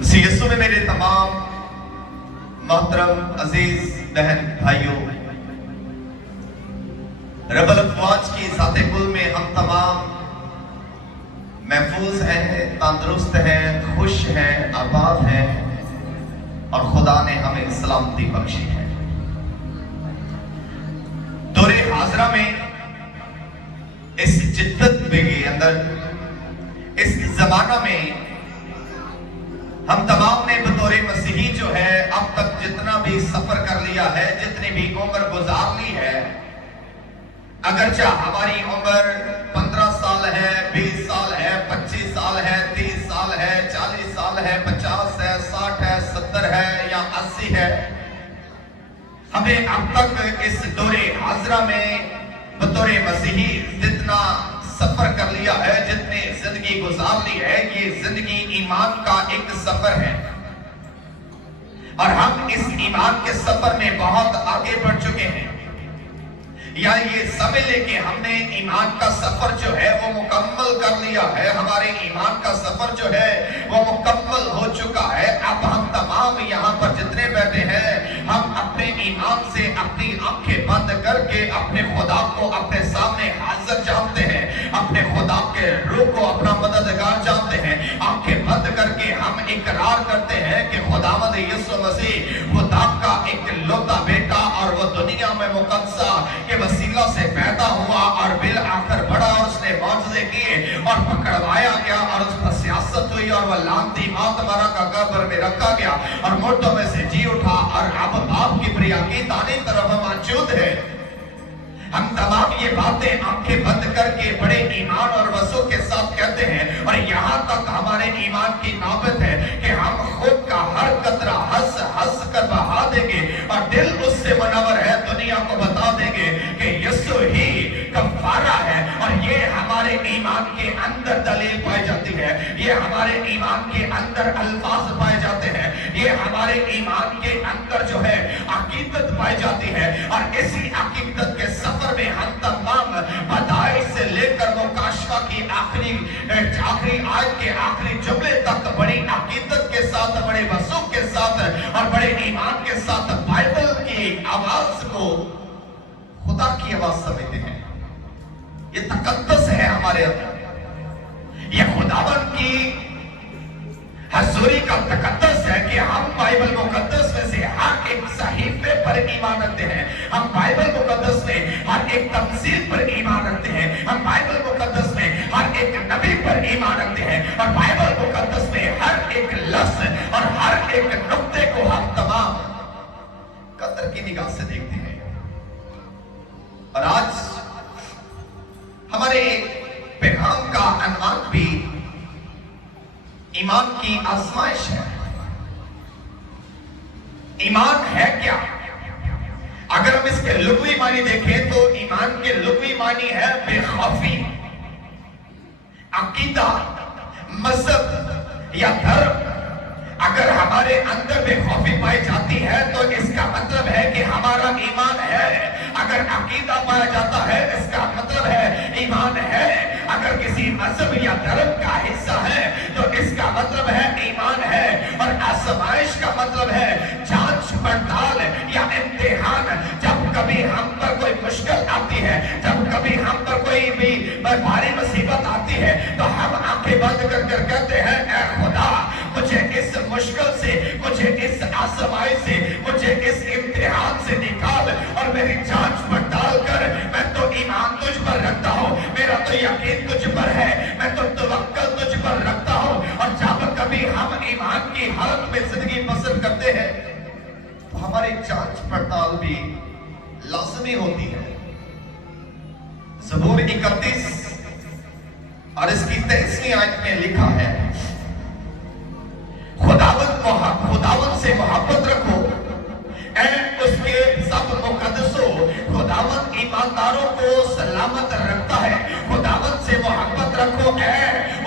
CSO में मेरे तमाम मोहतरम अजीज बहन भाइयों, रब्बुल अफ़वाज की ज़ाते कुल में हम तमाम महफूज हैं, तंदुरुस्त हैं, खुश हैं, आबाद हैं और खुदा ने हमें सलामती बख्शी है। दौरे हाजरा में इस जिद्दत के अंदर, इस जमाना में हम तमाम ने बतौर मसीही जो है अब तक जितना भी सफर कर लिया है, जितनी भी उम्र गुजार ली है, अगरचे हमारी उम्र 15 साल है, 20 साल है, 25 साल है, 30 साल है, 40 साल है, 50 है, 60 है, 70 है या 80 है, हमें अब तक इस दौरे हाजरा में बतौर मसीही जितना सफर कर लिया है, जितनी जिंदगी गुजार ली है, ये जिंदगी ईमान का एक सफर है और हम इस ईमान के सफर में बहुत आगे बढ़ चुके हैं। या ये समझ ले कि हमने ईमान का सफर जो है वो मुकम्मल कर लिया है, हमारे ईमान का सफर जो है वो मुकम्मल हो चुका है। अब हम तमाम यहाँ पर जितने बैठे हैं, हम अपने ईमान से अपनी आंखें बंद करके अपने खुदा को अपने सामने हाजिर जानते हैं, अपने खुदा के रूह को अपना मददगार जानते हैं। आंखें बंद करके हम इकरार करते हैं कि खुदावंद यीशु मसीह खुदा का एक लौता बेटा और वो दुनिया में मुकद्दसा के वसीला से पैदा हुआ और बिल आकर बड़ा और उसने मौजज़े किए और पकड़वाया गया और उस पर सियासत हुई और वह लानती मौत मरा का कब्र में रखा गया और मुर्दों में से जी उठा और अब बाप की प्रिया की दानी तरफ मौजूद है। हम तमाम ये बातें आंखें बंद करके बड़े ईमान और वसू के साथ कहते हैं और यहाँ तक हमारे ईमान की नौबत है कि हम खुद का हर कतरा हंस हंस कर बहा देंगे और दिल उससे मुनव्वर है, दुनिया को बता देंगे कि यीशु ही कफ़ारा है। और ये हमारे ईमान के अंदर दलील पाई जाती है, ये हमारे ईमान के अंदर अल्फाज पाए जाते हैं, ये हमारे ईमान के अंदर जो है अकीदत पाई जाती है। और इसी अकीदत के सफर में हम तमाम बदाई से लेकर मुकाशफा की आखिरी आयत के आखिरी जुमले तक बड़ी अकीदत के साथ, बड़े वसूख के साथ और बड़े ईमान के साथ बाइबल की आवाज को खुदा की आवाज समझते हैं। ये तकद्दस है हमारे अंदर, ये खुदावन की हजूरी का तकद्दस है कि हम बाइबल मुकद्दस में से हर एक सहीफे पर ईमान रखते हैं, हम बाइबल मुकद्दस में हर एक तफसीर पर ईमान रखते हैं, हम बाइबल मुकद्दस में हर एक नबी पर ईमान रखते हैं और बाइबल मुकद्दस में हर एक लफ्ज और हर एक नुक्ते को हम तमाम कदर की निगाह से देखते हैं। और आज हमारे पैगाम का अनवान भी ईमान की आजमाइश है। ईमान है क्या? अगर हम इसके लुग़वी मानी देखें तो ईमान के लुग़वी मानी है बेखौफी, अकीदा, मज़हब या धर्म। अगर हमारे अंदर बेखौफी पाई जाती है तो इसका मतलब है कि हमारा ईमान है। अगर अकीदा पाया जाता है इसका मतलब है ईमान है। अगर किसी मजहब या धर्म का हिस्सा है तो इसका मतलब है ईमान है। और आजमाइश का मतलब है जांच पड़ताल या इम्तिहान। जब कभी हम पर कोई मुश्किल आती है, जब कभी हम पर कोई भी भारी मुसीबत आती है तो हम आंखें बंद कर कहते हैं, ऐ खुदा मुझे इस मुश्किल से, मुझे इस आजमाइश से, मुझे इस इम्तिहान से निकाल और मेरी जांच पड़ताल कर। मैं तो ईमान तुझ पर रखता हूँ, मेरा तो यकीन तुझ पर है, मैं तो तवक्कल तुझ पर रखता हूँ। और जब कभी हम ईमान की हालत में जिंदगी बसर करते हैं तो हमारी जांच पड़ताल भी लाजमी होती है। ज़बूर 31 और इसकी 23वीं आयत में लिखा है, खुदावंद से मोहब्बत रखो ऐ उसके सब मुकद्दसों। खुदावंद ईमानदारों को सलामत रखता है। खुदावंद से मोहब्बत रखो ऐ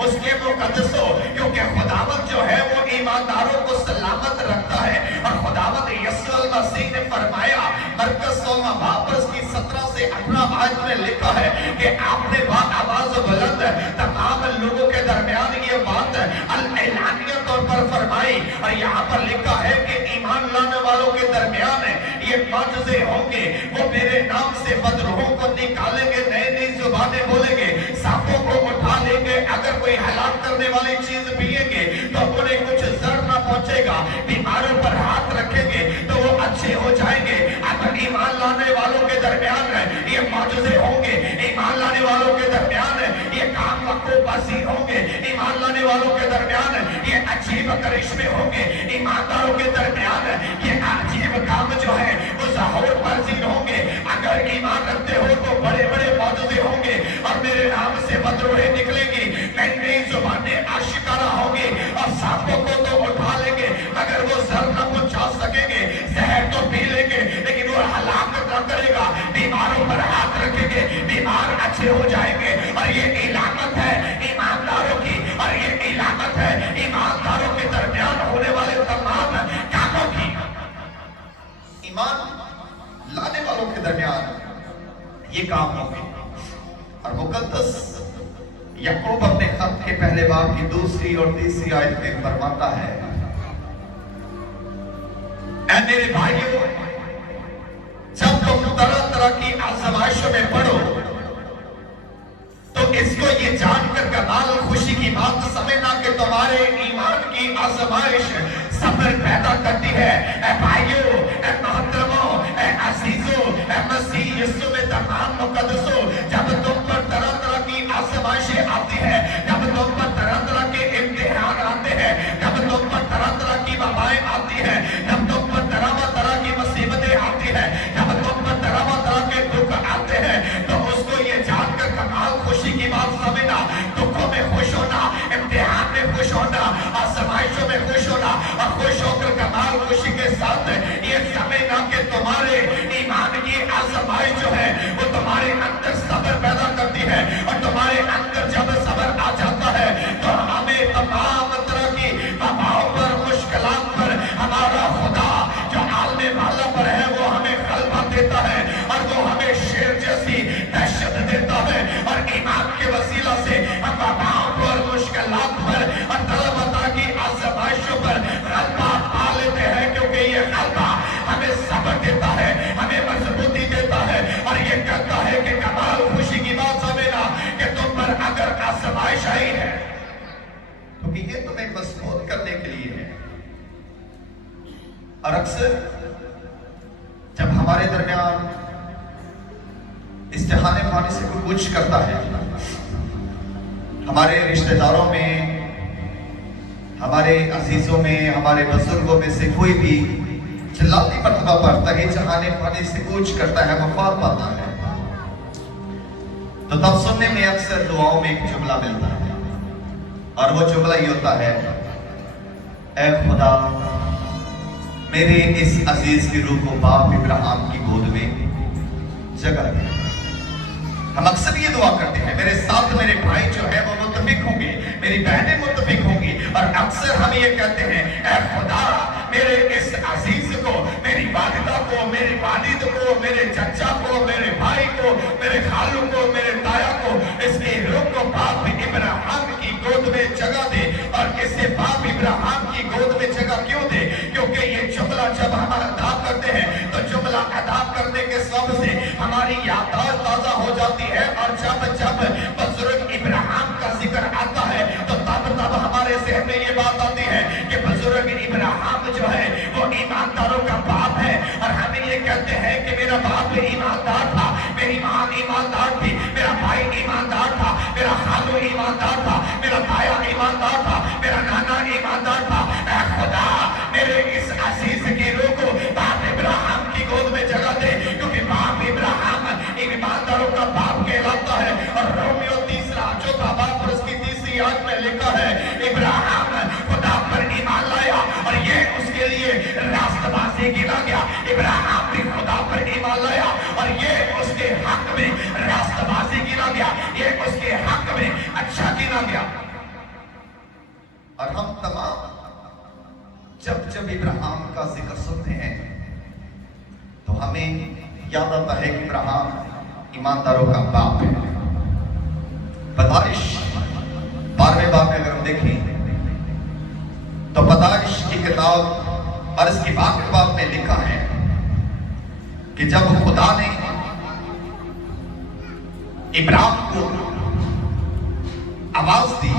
उसके मुकद्दसों, क्योंकि खुदावंद जो है वो ईमानदारों को सलामत रखता है। और खुदावंद यीशु मसीह ने फरमाया, मरकज़ 16 बाब की 17 से 18 आयत में लिखा है कि आपने आवाज बुलंद तमाम लोगों के दरमियान ये बात अल एलानिया तौर पर फरमाई। और यहाँ पर लिखा है कि ईमान लाने वालों के दरमियान ये माजूज़े होंगे, वो मेरे नाम से बदरूहों को निकालेंगे, नई नई जुबानें बोलेंगे, सांपों को उठा लेंगे, अगर कोई हलाक करने वाली चीज पिएंगे तो उन्हें कुछ जर ना पहुंचेगा, बीमारों पर हाथ रखेंगे तो वो अच्छे हो जाएंगे। अगर ईमान लाने वालों के दरमियान ये माजूज़े होंगे, ईमान लाने वालों के दरमियान ये काम वक़्त-ओ-बाज़ी होंगे, ईमान लाने वालों के दरमियान ये अजीब करिश्मे होंगे, ईमानदारों के दरमियान ये अजीब काम जो है वो ज़ाहिर परजीन होंगे। अगर ईमान रखते हो तो बड़े बड़े माजूज़े होंगे और मेरे नाम से बदरूहें निकलेंगी, नई नई जुबानें आशिकारा होंगी और सांपों को तो उठा लेंगे मगर वो जर न पहुंचा सकेंगे, जहर तो पी लेंगे लेकिन वो हलाक न करेगा। बीमारों पर हाथ रखेंगे, बीमार अच्छे हो जाएंगे। और ये इलाकत है ईमानदारों की, और ये इलाकत है ईमानदारों के दरमियान होने वाले तमाम कामों की। ईमान लाने वालों के दरमियान ये काम होंगे। और मुकद्दस याकूब अपने खत के पहले बाब की 2 और 3 आयत में फरमाता है, ऐ मेरे भाइयों, जब तुम तरह तरह की आज़माइशों में पड़ो तो इसको ये जानकर कमाल खुशी की बात समझना कि तुम्हारे ईमान की आज़माइश सब्र पैदा करती है। ऐ भाइयों, ऐ मोहतरमों, ऐ अजीजों, ऐ मसीह यीशु में तमाम मुकद्दसों, जब तुम पर तरह तरह की आज़माइशें आती है, जब तुम पर तरह तरह के इम्तिहान आते हैं, जब तुम पर तरह तरह की वबाएं आती है, जब तुम पर तरह तरह की मुसीबतें आती है, जब तुम पर तरह तरह के दुख आते हैं, तो उसको ये जानकर कमाल खुशी की बात समझना, दुखों में खुश होना, इम्तिहान में खुश होना, आज़माइशों में खुश होना, और खुश होकर कमाल खुशी के साथ ये समझना कि तुम्हारे ईमान की आज़माइश जो है वो तुम्हारे अंदर सब्र पैदा करती है। और तुम्हारे अंदर जब सब्र आ जाता है तो हमें तमाम तरह की वबाओं पर, मुश्किलात पर हमारा खुदा जो आलमे वाला पर है वो हमें गलबा देता है और वो हमें शेर जैसी दहशत देता है। और ईमान के वसीला से हम वबाओं पर, मुश्किलात पर और तरह की आज़माइशों पर गलबा पा लेते हैं, क्योंकि ये गलबा हमें सब्र देता है, हमें मजबूती देता है और ये कहता है कि कमाल खुशी की बात समझना कि तुम पर अगर आज़माइश आई है तो ये तुम्हें मजबूत करने के लिए है। और अक्सर जब हमारे दरमियान इस्तिहाने पाने से कोई कुछ करता है, हमारे रिश्तेदारों में, हमारे अजीजों में, हमारे बुजुर्गों में से कोई भी चिल्लाती मरतबा पड़ता है, जहाने पाने से कुछ करता है, वफात पाता है, तो तब सुनने में अक्सर दुआओं में एक जुमला मिलता है और वो जुमला ये होता है, ऐ खुदा मेरे इस अजीज की रूह को बाप इब्राहिम की गोद में जगह दे। हम अक्सर ये दुआ करते हैं, मेरे साथ मेरे भाई जो है वो मुत्तफिक होंगे, मेरी बहनें मुत्तफिक होंगी। और अक्सर हम ये कहते हैं, ऐ खुदा मेरे इस अजीज को, मेरी वालिदा को, मेरे वालिद को, मेरे चचा को, मेरे भाई को, मेरे खालू को, मेरे ताया को, इसकी रूह को बाप इब्राहिम की गोद में जगह दे। और इसे बाप इब्राहिम की गोद में जगह क्यों दे? क्योंकि ये जुमला जब हम अदा करते हैं तो जुमला अदा करने के सबब से हमारी याददाश्त ताजा हो जाती है। और जब जब बुजुर्ग इब्राहिम का जिक्र आता है तो तब तब हमारे ज़हन में ये बात आती है कि बुजुर्ग इब्राहिम जो है वो ईमानदारों का बाप है। और हम ये कहते हैं कि मेरा बाप ईमानदार था, मेरी माँ ईमानदार थी, मेरा भाई ईमानदार था, मेरा खालू ईमानदार था, मेरा ताया ईमानदार था, मेरा नाना ईमानदार था। ऐ खुदा मेरे इस अजीज की रूह को बाप इब्राहिम की गोद में जगह दे, क्योंकि बाप इब्राहिम ईमानदारों का बाप कहलाता है। और रोमियो 3 बाब और उसकी 3 आयत में लिखा है, इब्राहिम खुदा पर ईमान लाया और ये उसके लिए रास्तबाजी गिना गया। इब्राहिम भी खुदा पर ईमान लाया और ये उसके हक में रास्तबाजी गिना गया, ये उसके हक में अच्छा गिना गया। और हम तमाम जब जब इब्राहिम का जिक्र सुनते हैं तो हमें याद आता है कि इब्राहिम ईमानदारों का बाप है। पैदाइश 12वें बाब में अगर हम देखें تو پیدائش کی کتاب اور اس کی باب میں لکھا ہے کہ جب خدا نے ابراہیم کو آواز دی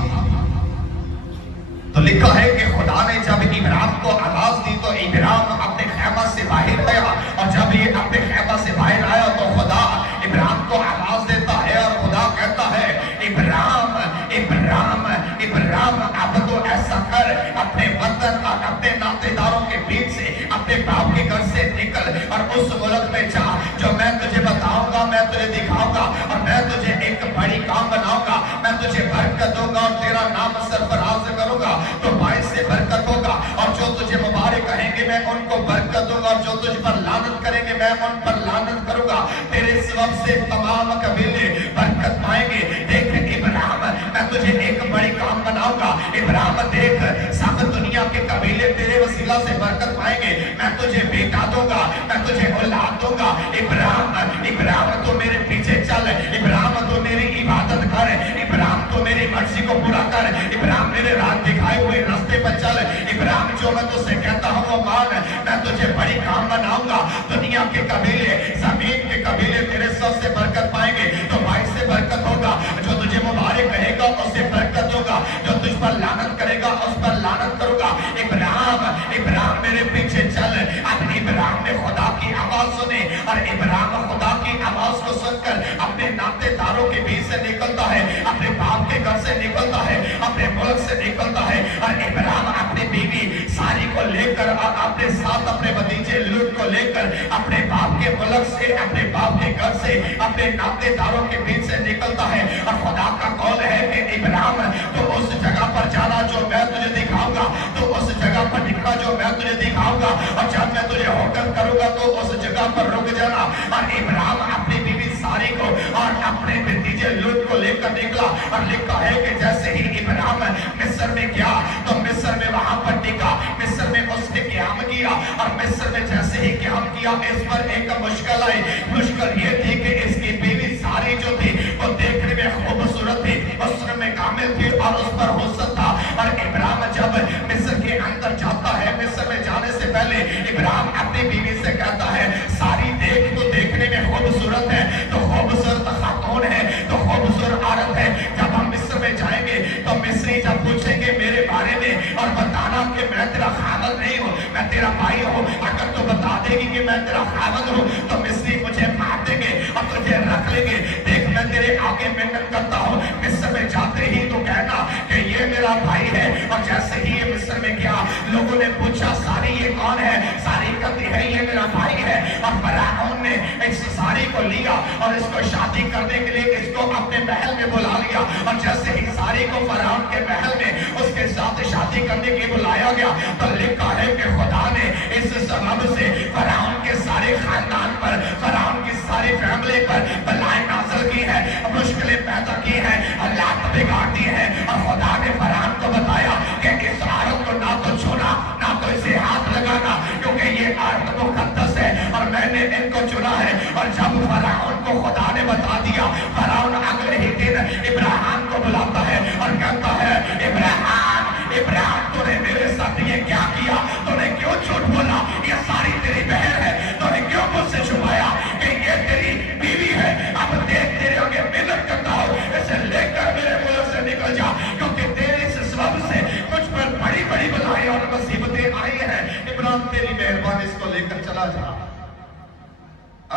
تو لکھا ہے کہ خدا نے جب ابراہیم کو آواز دی تو ابراہیم اپنے خیمہ سے باہر آیا، اور جب یہ اپنے خیمہ سے باہر آیا تو خدا ابراہیم کو آواز دیتا ہے اور خدا کہتا ہے ابراہیم ابراہیم ابراہیم اب تو ایسا کر، اپنے وطن اور اپنے ناطے داروں کے بیچ سے اپنے باپ کے گھر سے نکل اور اس ملک میں جا جو میں تجھے بتاؤں گا، میں تجھے دکھاؤں گا، اور میں تجھے ایک بڑی کام بناؤں گا، میں تجھے برکت دوں گا اور تیرا نام سرفراز کروں گا تو باعث سے برکت ہوگا، اور جو تجھے مبارک کہیں گے میں ان کو برکت دوں گا، اور جو تجھ پر لعنت کریں گے میں ان پر لعنت کروں گا، تیرے سبب سے تمام قبیلے برکت پائیں گے۔ دیکھ ابراہیم میں تجھے ایک بڑی کام بناؤں گا، ابراہیم دیکھ سب دنیا کے قبیلے تیرے وسیلہ سے برکت پائیں گے، میں تجھے بیٹا دوں گا، میں تجھے اولاد دوں گا۔ ابراہیم تو میرے پیچھے چل، ابراہیم تو میری عبادت کر، ابراہیم تو میری مرضی کو پورا کر، ابراہیم میرے راہ دکھائے ہوئے راستے پر چل، ابراہیم جو میں تجھ سے کہتا ہوں وہ مان، میں تجھے بڑی کام بناؤں گا، دنیا کے قبیلے زمین کے قبیلے تیرے سب سے برکت پائیں گے تو باعث سے برکت ہوگا، جو تجھے مبارک کہے گا اس سے برکت ہوگا، جو تجھ پر لعنت کرے گا اس پر لعنت کروں گا۔ ابراہیم میرے پیچھے چل۔ اب ابراہیم نے خدا کی آواز سنی اور ابراہیم خدا کی آواز کو سن کر اپنے ناطے داروں کے بیچ سے نکلتا ہے، اپنے باپ کے گھر سے نکلتا ہے، اپنے ملک سے نکلتا ہے، اور ابراہیم اپنی بیوی ساری کو لے کر اور اپنے ساتھ اپنے بھتیجے لوط کو لے کر اپنے باپ کے ملک سے، اپنے باپ کے گھر سے، اپنے ناطے داروں کے بیچ سے نکلتا ہے، اور خدا کا قول ہے کہ ابراہیم تو اس جگہ پر جانا جو میں تجھے دکھاؤں گا، تو اس جگہ پر نکلا جو میں تجھے دکھاؤں گا، اور جب میں تجھے حکم کروں گا تو اس جگہ پر رک جانا۔ اور ابراہیم اپنی بیوی ساری کو اور اپنے بھتیجے لوط کو لے کر نکلا، اور لکھا ہے کہ جیسے ہی ابراہیم مصر میں گیا تو مصر میں وہاں پر ٹکا، مصر میں اس نے قیام کیا، اور مصر میں جیسے ہی قیام کیا اس پر ایک مشکل آئی۔ مشکل یہ تھی کہ اس کی بیوی ساری جو تھی وہ دیکھنے میں خوبصورت تھی، حسن میں کامل تھی اور اس پر حسن تھا، اور ابراہیم جب مصر کے اندر جاتا ہے، مصر میں جانے سے پہلے ابراہیم اپنی بیوی سے کہتا ہے ساری دیکھ تو دیکھنے میں خوبصورت ہے، تو خوبصورت خاتون ہے، تو خوبصورت عورت ہے، جب ہم مصر میں جائیں گے تو مصری جب پوچھیں گے میرے بارے میں اور بتانا کہ میں تیرا خاوند نہیں ہوں، میں تیرا بھائی ہوں، اگر تو بتا دے گی کہ میں تیرا خاوند ہوں تو مصری مجھے مار دیں گے اور تجھے رکھ لیں گے۔ دیکھ میں تیرے آگے محنت کرتا ہوں، مصر میں جاتے ہی تو کہنا کہ یہ میرا بھائی ہے۔ اور جیسے ہی یہ مصر میں گیا لوگوں نے پوچھا ساری یہ کون ہے؟ ساری کہتی ہے یہ میرا بھائی ہے، اور فرعون نے اس ساری کو لیا اور اس کو شادی کرنے کے لیے اس کو اپنے محل میں بلا لیا، اور جیسے ہی ساری کو فرعون کے محل میں اس کے ساتھ شادی کرنے کے بلایا گیا تو لکھا ہے کہ خدا نے اس سبب سے فرعون کے سارے خاندان پر، فرعون کی ساری فیملی پر بلائیں نازل کی ہے، مشکلیں پیدا کی ہیں، حالات بگاڑ دی ہیں، اور خدا نے فرعون کو بتایا کہ اس عورت کو نہ تو چھونا نہ تو اسے ہاتھ لگانا، کیونکہ یہ عورت مقدس ہے اور میں نے ان کو چنا ہے۔ اور جب فرعون کو خدا نے بتا دیا، فرعون اگلے ہی دن ابراہیم کو بلاتا ہے اور کہتا ہے ابراہیم تو نے میرے ساتھ یہ کیا کیا؟ تو نے کیوں جھوٹ بولا؟ یہ ساری تیری بہن ہے، تو نے کیوں مجھ سے چھپایا کہ یہ تیری بیوی ہے؟ اب دیکھ تیرے آگے محنت کرتا ہوں، اسے لے کر میرے ملک سے نکل جا، کیونکہ تیرے اس سبب سے مجھ پر بڑی بڑی بلائیں اور مصیبتیں آئی ہیں۔ ابراہیم تیری مہربانی اس کو لے کر چلا جا۔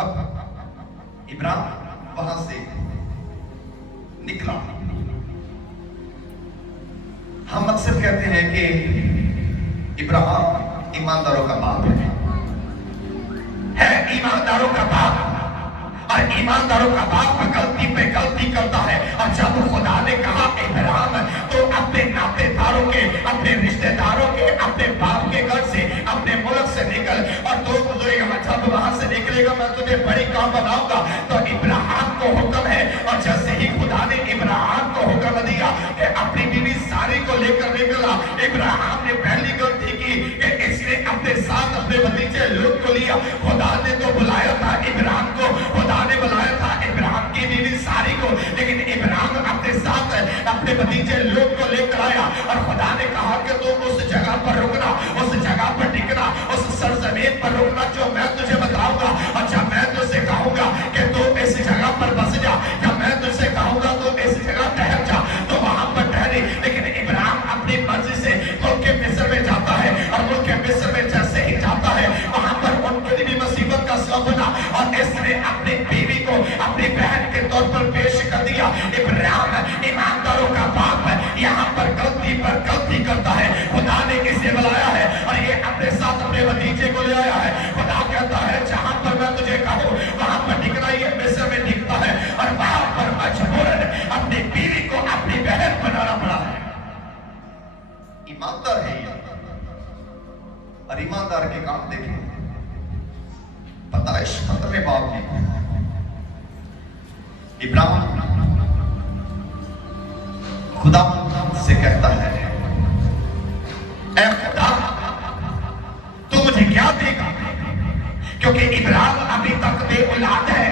اب ابراہیم وہاں سے نکلا۔ ہم اکثر کہتے ہیں کہ ابراہیم ایمانداروں کا باپ ہے ایمانداروں کا باپ، اور ایمانداروں کا باپ غلطی پہ غلطی کرتا ہے، اور جب خدا نے کہا ابراہیم تو اپنے ناطے داروں کے، اپنے رشتہ داروں کے، اپنے باپ کے گھر سے، اپنے ملک سے نکل، اور تو جب وہاں سے نکلے گا میں تجھے بڑی کام بناؤں گا۔ تو ابراہیم کو حکم ہے، اور جیسے ہی خدا نے ابراہیم کو حکم دیا کہ اپنی بیوی ساری کو لے کر نکلا، ابراہیم نے پہلی غلطی کی کہ اس نے اپنے ساتھ اپنے بھتیجے لوط کو لیا۔ خدا نے تو بلایا تھا ابراہیم کو، خدا نے بلایا تھا ابراہیم کی بیوی ساری کو، لیکن ابراہیم اپنے ساتھ اپنے بھتیجے لوط کو لے کر آیا، اور خدا نے کہا کہ تو اس جگہ پر ईमानदार है ये। और ईमानदार के काम देखें, पैदाइश 15वें बाब में इब्राहिम खुदा से कहता है, ऐ खुदा तू मुझे क्या देगा, क्योंकि इब्राहिम अभी तक बे औलाद है,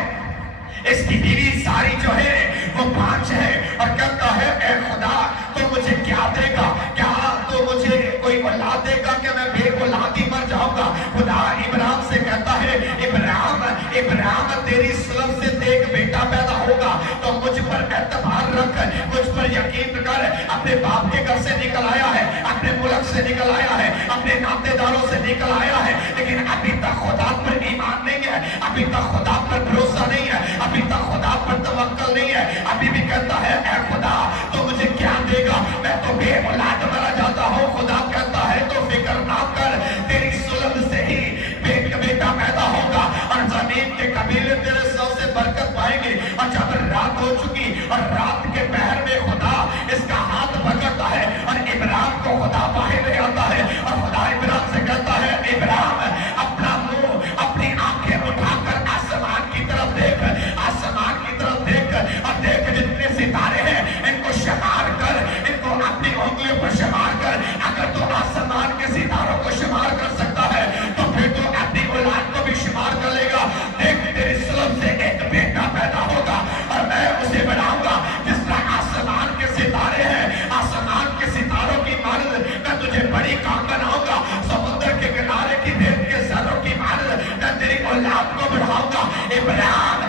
इसकी बीवी सारी जो है वो 5 है, और कहता है ऐ खुदा तू मुझे क्या देगा, क्या तू मुझे कोई औलाद देगा कि मैं बे औलाद ही मर जाऊंगा। खुदा इब्राहिम से कहता है, इब्राहिम तेरी सुलभ से एक बेटा पैदा होगा, तो मुझ पर एतबार रख, मुझ पर यकीन कर। अपने बाप के घर से निकल आया है, अपने मुल्क से निकल आया है, अपने नातेदारों से निकल आया है, लेकिन अभी तक खुदा पर ईमान नहीं है, अभी तक खुदा पर भरोसा नहीं है, अभी तक खुदा पर तवक्कल नहीं है। अभी भी कहता है ऐ खुदा तो मुझे क्या देगा, मैं तो बे औलाद मरा जाता हूँ। खुदा कहता है तो फिक्र ना कर, तेरी सुलभ से ही बेटा पैदा होगा, और जमीन के कबीले तेरे सौ से बरकत पाएंगे। और जब रात हो चुकी और रात के पहर में खुदा इसका हाथ पकड़ता है और इब्राहिम को खुदा बाहर ले आता है, और खुदा इब्राहिम से कहता है, इब्राहिम अपना मुंह अपनी आंखें उठाकर आसमान की तरफ देख, आसमान की तरफ देख, और देख जितने सितारे हैं इनको शुमार कर, इनको अपनी उंगलियों पर शुमार कर। अगर तो आसमान के सितारों को शुमार कर सकता है तो फिर तो अपनी औलाद को भी शुमार कर लेगा। देख तेरी सुलभ से एक बेटा पैदा होगा और मैं उसे बनाऊंगा जिस तरह आसमान के सितारे हैं, आसमान के सितारों की मानद मैं तुझे बड़ी काम बनाऊंगा, समुद्र के किनारे की रेत के जर्रों की मानद मैं तेरी औलाद को बढ़ाऊंगा। इब्राहिम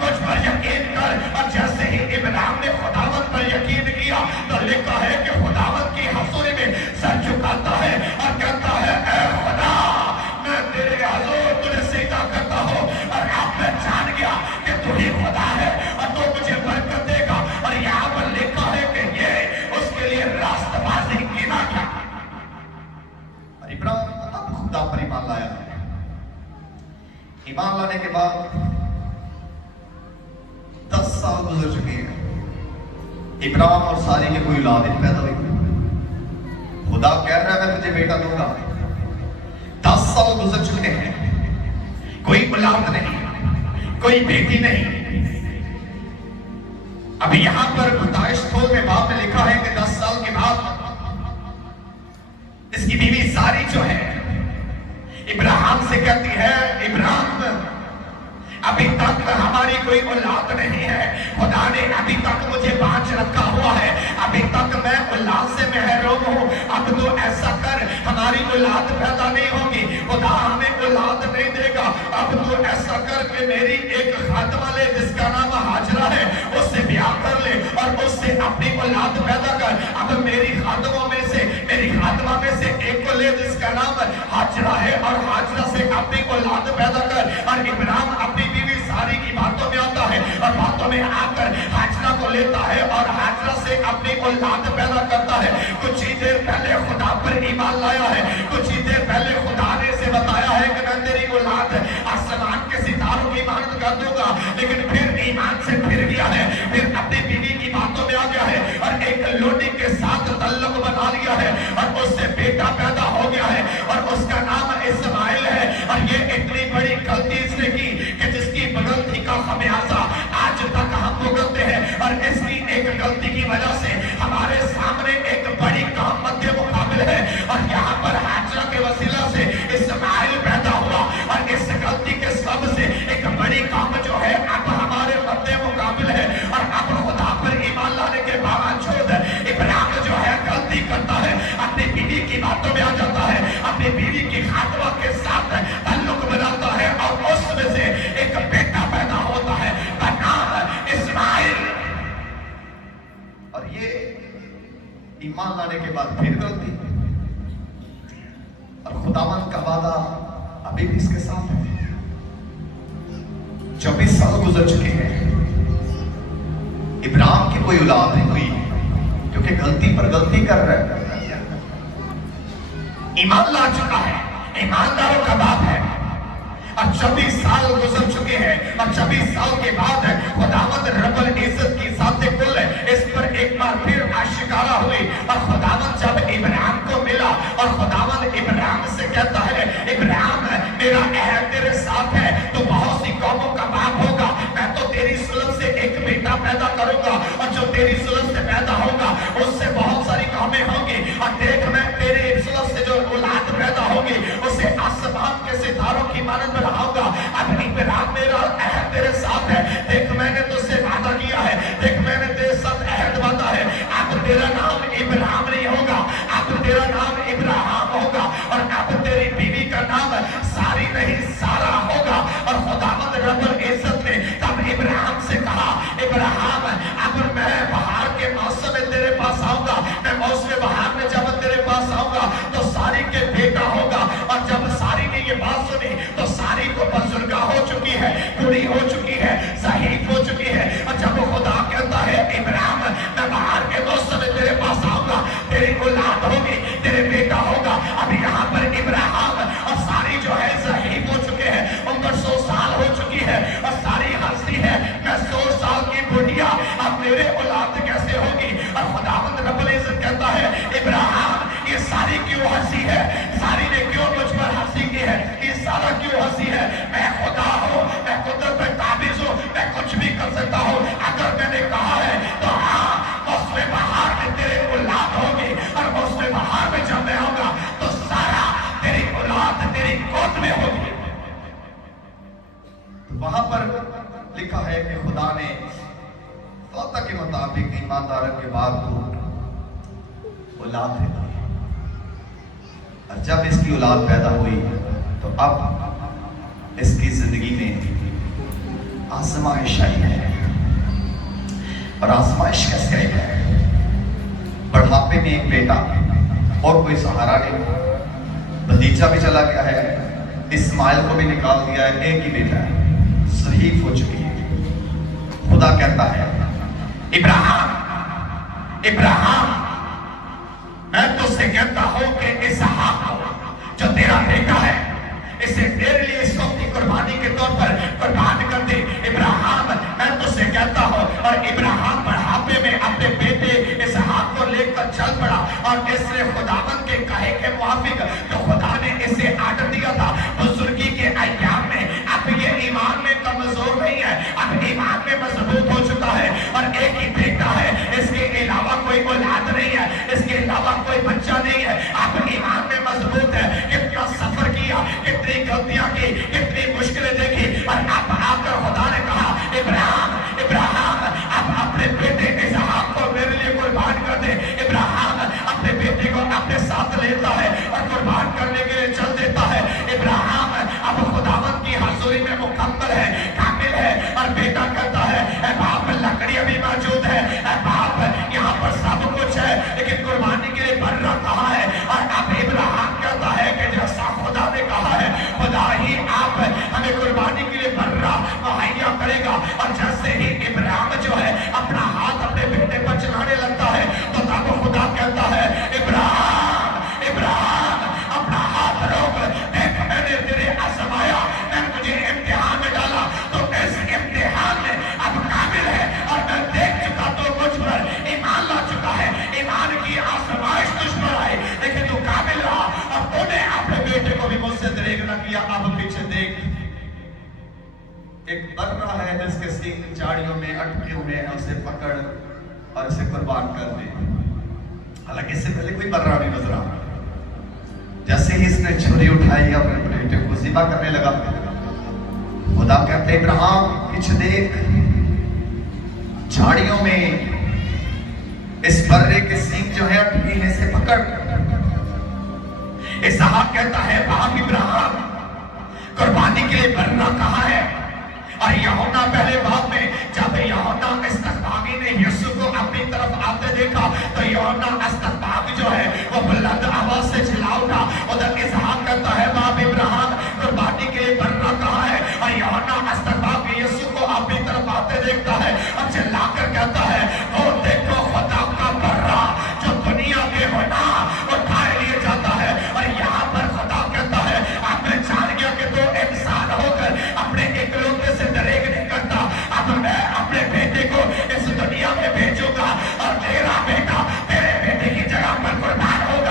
मुझ पर यकीन कर। और जैसे ही इब्राहिम ने खुदावंद पर यकीन किया तो लिखा है कि खुदावंद की हजूरी में सर झुकाता है और कहता है, ऐ खुदा मैं तेरे हुजूर तुझे सीधा करता हूँ, और अब मैं जान गया कि तू ही खुदा है और तू मुझे बरकत देगा। और यहाँ पर लिखा है कि ये उसके लिए रास्तबाजी गिना गया। और इब्राहिम अब खुदा पर ईमान लाया। ईमान लाने के बाद 10 साल गुजर चुके हैं, इब्राहिम और सारी की कोई औलाद नहीं पैदा हुई। खुदा कह रहा है मैं तुझे बेटा दूंगा। 10 साल गुजर चुके हैं, कोई औलाद नहीं, कोई बेटी नहीं। अभी यहां पर पैदाइश 16वें बाब में लिखा है कि 10 साल के बाद इसकी बीवी सारी जो है इब्राहिम से कहती है, इब्राहिम अभी तक हमारी कोई औलाद नहीं है, खुदा ने अभी तक मुझे बांझ रखा हुआ है, अभी तक मैं औलाद से महरूम हूँ। अब तो ऐसा कर, हमारी औलाद पैदा नहीं होगी, खुदा हमें औलाद नहीं देगा। अब तो ऐसा कर कि मेरी एक खातमा ले जिसका नाम हाजरा है, उससे ब्याह कर ले और उससे अपनी औलाद पैदा कर। अब मेरी खातमों में से, मेरी खातमा में से एक को ले जिसका नाम हाजरा है, और हाजरा से अपनी औलाद पैदा कर। और इब्राहिम अपनी बीवी सारी की बातों में आता है और बातों में आकर हाजरा को लेता है और हाजरा से अपनी औलाद पैदा करता है। कुछ ही देर पहले खुदा पर ईमान लाया है, कुछ ही देर पहले खुदा ने इसे बताया है कि मैं तेरी औलाद आसमान के सितारों की मानद कर दूंगा, लेकिन फिर ईमान से फिर गया है, फिर अपनी बीवी की बातों में आ गया है और एक लोडी के साथ तल्लुक बना लिया है और उससे बेटा पैदा हो गया है और उसका नाम इस्माइल है। और ये इतनी बड़ी गलती इसने की कि जिसकी गलती का खमियाजा आज तक हम भुगतते हैं, और इसकी एक गलती की वजह से हमारे सामने एक बड़ी काम मध्य मुकाबिल है। और यहाँ पर हाजरा के वसीला से इस्माइल पैदा हुआ, और इस गलती के सब से एक बड़ी काम जो है अब हमारे मध्य मुकाबिल है। और अब खुदा पर ईमान लाने के बावजूद इब्राहिम जो है गलती करता है, अपनी बीवी की बातों में आ जाता है, अपनी बीवी की खातमा के साथ ताल्लुक बनाता है, और उसमें से एक बेटा पैदा होता है का नाम इस्माइल। और ये ईमान लाने के बाद फिर गलती, और खुदावंद का वादा अभी भी इसके साथ है। 24 साल गुजर चुके हैं, इब्राहिम की कोई औलाद नहीं हुई, क्योंकि गलती पर गलती कर रहा है। ईमान ला चुका है, ईमानदारों का बाप है, और 24 साल गुजर चुके हैं, और 24 साल के बाद खुदावंद रब्बुल इज्जत की ज़ात कुल इस पर एक बार फिर आशिकारा हुई। और खुदावंद जब इब्राहिम तेरी सुलभ से पैदा होगा उससे बहुत सारी कौमें होंगी, और देख मैं तेरे सुलभ से जो औलाद पैदा होगी उसे आसमान के सितारों की मानद बढ़ाऊंगा। अब इब्राहिम मेरा अहद तेरे साथ है, देख मैंने तुझसे वादा किया है, देख मैंने तेरे साथ अहद वादा है। अब तेरा नाम इब्राहिम नहीं होगा, अब तेरा नाम इब्राहिम होगा, और अब तेरी बीवी का नाम सारी नहीं सारा होगा। और खुदावंद रब्बुल इज्जत ने तब इब्राहिम से कहा, इब्राहिम अब मैं बहार के मौसम में तेरे पास आऊंगा, मैं मौसम बहार में जब तेरे पास आऊंगा तो सारी के बेटा होगा। और जब सारी ने ये बात सुनी तो सारी को बुजुर्ग हो चुकी है, बूढ़ी हो चुकी है, ज़हीफ हो चुकी है। और जब खुदा कहता है इब्राहिम मैं बहार के मौसम में तेरे पास आऊंगा, तेरी औलाद होगी, तेरे बेटा होगा। अब यहाँ पर इब्राहिम और सारी जो है ज़हीफ हो चुके हैं, उम्र 100 साल हो चुकी है, और सारी हंसती है मैं 100 साल की बुढ़िया, अब मेरे औलाद कैसे होगी। और खुदावंद रब्बुल इज्जत कहता है इब्राहिम ये सारी क्यों हंसी है, सारी ने क्यों मुझ पर हंसी की है, ये सारा क्यों हंसी है। मैं खुदा हूँ, मैं कुदरत में काबिज हूँ, मैं कुछ भी कर सकता हूँ। अगर मैंने कहा है तो हाँ, मौसम बहार में तेरे औलाद होगी, और मौसम बहार में जब मैं आऊंगा तो सारा तेरी औलाद तेरी गोद में होगी। तो वहां पर लिखा है कि खुदा ने वादा के मुताबिक ईमानदारों के बाद को औलाद दे दी, और जब इसकी औलाद पैदा हुई तो अब इसकी जिंदगी में आजमाइश आई है। और आजमाइश कैसे आई है? बढ़ापे में एक बेटा और कोई सहारा नहीं, भतीजा भी चला गया है, इस्माइल को भी निकाल दिया है, एक ही बेटा है, ज़हीफ हो चुकी है। खुदा कहता है इब्राहिम इब्राहिम मैं तुझसे कहता हूं कि इसहाक जो तेरा बेटा है इसे मेरे लिए सौंपी कुर्बानी के तौर पर कुर्बान कर दे। इब्राहिम मैं तुझसे कहता हूं, और इब्राहिम बढ़ापे में अपने बेटे इसहाक को लेकर चल पड़ा, और इसने खुदावंद के कहे के मुआफिक जो खुदा ने इसे आर्डर दिया था बुजुर्गी के अय्याम में, अब ये ईमान में कमजोर नहीं है, अब ईमान में मजबूत हो चुका है, और एक ही बेटा है, इसके अलावा कोई औलाद नहीं है, इसके अलावा कोई बच्चा नहीं है। अब ईमान में मजबूत है, कितना सफर किया, कितनी गलतियां की, कितनी मुश्किलें देखी, और अब आकर खुदा ने कहा इब्राहिम इब्राहिम अब अपने बेटे इसहाक को मेरे लिए कुर्बान कर दे। इब्राहिम अपने बेटे को अपने साथ लेता है और कुर्बान करने के लिए चल देता है। इब्राहिम अब खुदावंद की हज़ूरी में मुकम्मल है, कामिल है, और बेटा कहता है ऐ बाप लकड़ियां भी मौजूद है, ऐ बाप यहाँ पर सब कुछ है, लेकिन कुर्बानी के लिए बर्रा कहाँ है। और अब इब्राहिम कहता है कि जैसा खुदा ने कहा है खुदा ही आप हमें कुर्बानी के लिए बर्रा मुहैया करेगा। और जैसे ही इब्राहिम जो है अपना हाथ अपने बेटे पर चलाने लगता है तो तब खुदा कहता है इब्राहिम इब्राहिम अपना हाथ रोक, देख मैंने तेरे आजमाया, मैंने तुझे इम्तिहान में डाला, तो इस इम्तिहान में अब काबिल है, और मैं देख चुका तो मुझ पर ईमान ला चुका है। ईमान की आजमाइश तुझ पर आई लेकिन तू काबिल रहा, और तूने अपने बेटे को भी मुझसे दरेग न किया। अब पीछे देख, एक बर्रा है जिसके सींग झाड़ियों में अटके हुए हैं, उसे पकड़ और उसे कुर्बान कर दे। हालांकि इससे पहले कोई बर्रा नहीं नजर आ, जैसे ही इसने छुरी उठाई अपने बेटे को ज़िबा करने लगा, खुदा कहते इब्राहिम पीछे देख, झाड़ियों में इस बर्रे के सींग जो है अटकी है, इसे पकड़। इसहाक कहता है बाप इब्राहिम कुर्बानी के लिए बर्रा कहाँ है। और यूहन्ना पहले बाब में जब यूहन्ना इस्तकबागी ने यीशु को अपनी तरफ आते देखा तो यूहन्ना इस्तकबागी जो है वो बुलंद आवाज से चिल्ला उठा। उधर इसहाक कहता है बाप इब्राहिम कुर्बानी के लिए बर्रा कहाँ है। और यूहन्ना इस्तकबागी यीशु को अपनी तरफ आते देखता है और चिल्लाकर कहता है ओ देखो खुदा का बर्रा जो दुनिया के गुनाह उठाए लिए जाता है। और यहाँ पर खुदा कहता है आपने जान गया कि तो इंसान होकर अपने इकलौते से दरेग नहीं करता, अब मैं अपने बेटे को इस दुनिया में भेजूंगा और तेरा बेटा तेरे बेटे की जगह पर कुर्बान होगा।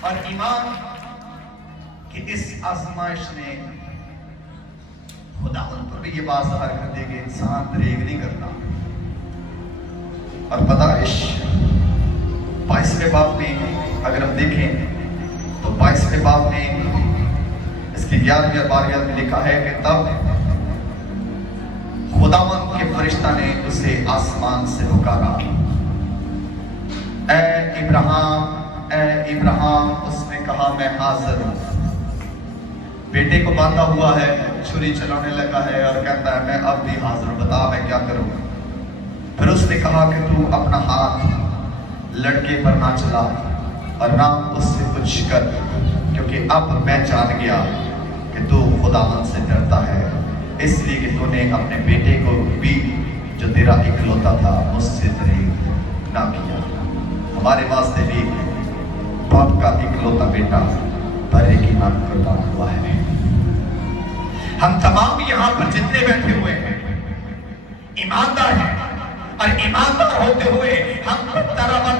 اور ایمان کی اس آزمائش نے خداوند پر بھی یہ بات ظاہر کر دی کہ انسان دریغ نہیں کرتا. اور پیدائش 22ویں باب میں اگر ہم دیکھیں تو 22ویں باب میں اس کی 11ویں اور 12ویں میں لکھا ہے کہ تب خداوند کے فرشتہ نے اسے آسمان سے پکارا، اے ابراہیم، اے ابراہیم. اس نے کہا میں حاضر ہوں. بیٹے کو باندھا ہوا ہے، چھری چلانے لگا ہے اور کہتا ہے میں اب بھی حاضر ہوں، بتا میں کیا کروں. پھر اس نے کہا کہ تو اپنا ہاتھ لڑکے پر نہ چلا اور نہ اس سے کچھ کر، کیونکہ اب میں جان گیا کہ تو خداوند سے ڈرتا ہے، اس لیے کہ تو نے اپنے بیٹے کو بھی جو تیرا اکلوتا تھا مجھ سے دریغ نہ کیا. ہمارے واسطے بھی باپ کا اکلوتا بیٹا بھرے کی نام قربان ہوا ہے. ہم تمام یہاں پر جتنے بیٹھے ہوئے ہیں ایماندار ہیں، اور ایماندار ہوتے ہوئے ہم پر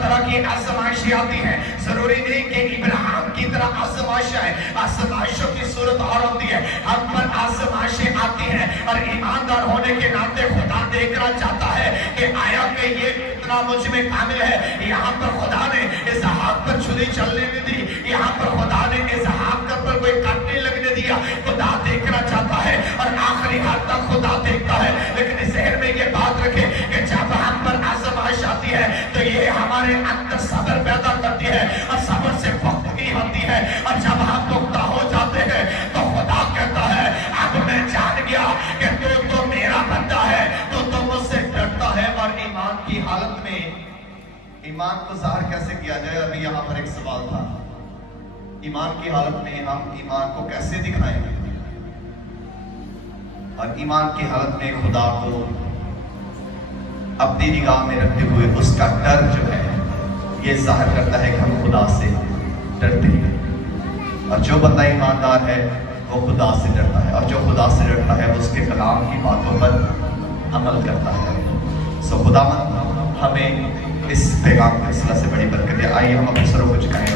طرح کی آزمائشیں آتی ہیں. ضروری نہیں کہ ابراہیم کی طرح آزمائشیں آئیں، آزمائشوں کی صورت اور ہوتی ہے. ہم پر آزمائشیں آتی ہیں اور ایماندار ہونے کے ناطے خدا دیکھنا چاہتا ہے کہ آیا کہ یہ اتنا مجھ میں کامل ہے. یہاں پر خدا نے اسحاق پر چھری چلنے نہیں دی، یہاں پر خدا نے اسحاق پر کوئی کٹ نہیں لگنے دیا. خدا دیکھنا چاہتا ہے اور آخری حد تک خدا دیکھتا ہے. لیکن اس ذہن میں یہ بات رکھے کہ جب ہم پر آزمائش آتی ہے تو یہ ہمارے اندر صبر پیدا کرتی ہے اور صبر سے پختگی ہوتی ہے. اور جب ہم پختہ ہو جاتے ہیں تو خدا کہتا ہے اب میں جان گیا کہ تو میرا بندہ ہے، تو مجھ سے ڈرتا ہے. اور ایمان کی حالت میں ایمان کو ظاہر کیسے کیا جائے؟ ابھی یہاں پر ایک سوال تھا. ایمان کی حالت میں ہم ایمان کو کیسے دکھائیں گے؟ اور ایمان کی حالت میں خدا کو اپنی نگاہ میں رکھتے ہوئے اس کا ڈر جو ہے یہ ظاہر کرتا ہے کہ ہم خدا سے ڈرتے ہیں. اور جو بندہ ایماندار ہے وہ خدا سے ڈرتا ہے، اور جو خدا سے ڈرتا ہے وہ اس کے کلام کی باتوں پر عمل کرتا ہے. سو خداوند ہمیں اس پیغام کے سلسلے سے بڑی برکت دے. آئیے ہم اپنے سروں کو جھکائیں.